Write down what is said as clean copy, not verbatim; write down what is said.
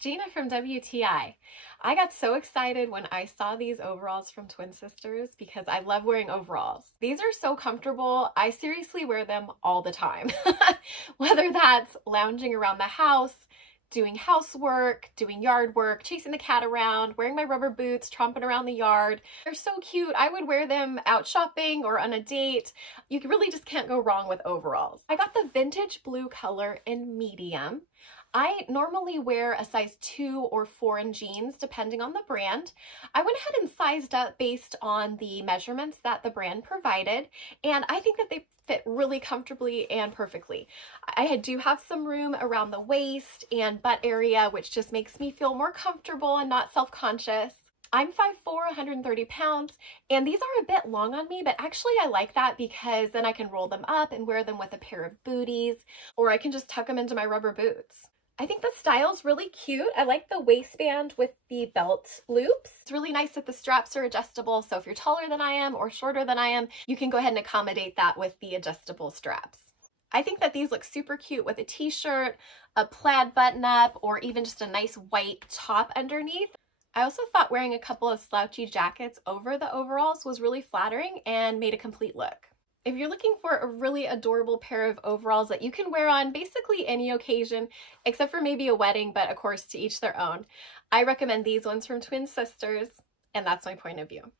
Gina from WTI. I got so excited when I saw these overalls from Twin Sisters because I love wearing overalls. These are so comfortable. I seriously wear them all the time. Whether that's lounging around the house, doing housework, doing yard work, chasing the cat around, wearing my rubber boots, tromping around the yard. They're so cute. I would wear them out shopping or on a date. You really just can't go wrong with overalls. I got the vintage blue color in medium. I normally wear a size 2 or 4 in jeans, depending on the brand. I went ahead and sized up based on the measurements that the brand provided, and I think that they fit really comfortably and perfectly. I do have some room around the waist and butt area, which just makes me feel more comfortable and not self-conscious. I'm 5'4", 130 pounds, and these are a bit long on me, but actually I like that because then I can roll them up and wear them with a pair of booties, or I can just tuck them into my rubber boots. I think the style's really cute. I like the waistband with the belt loops. It's really nice that the straps are adjustable, so if you're taller than I am or shorter than I am, you can go ahead and accommodate that with the adjustable straps. I think that these look super cute with a t-shirt, a plaid button-up, or even just a nice white top underneath. I also thought wearing a couple of slouchy jackets over the overalls was really flattering and made a complete look. If you're looking for a really adorable pair of overalls that you can wear on basically any occasion, except for maybe a wedding, but of course to each their own, I recommend these ones from Twin Sisters, and that's my point of view.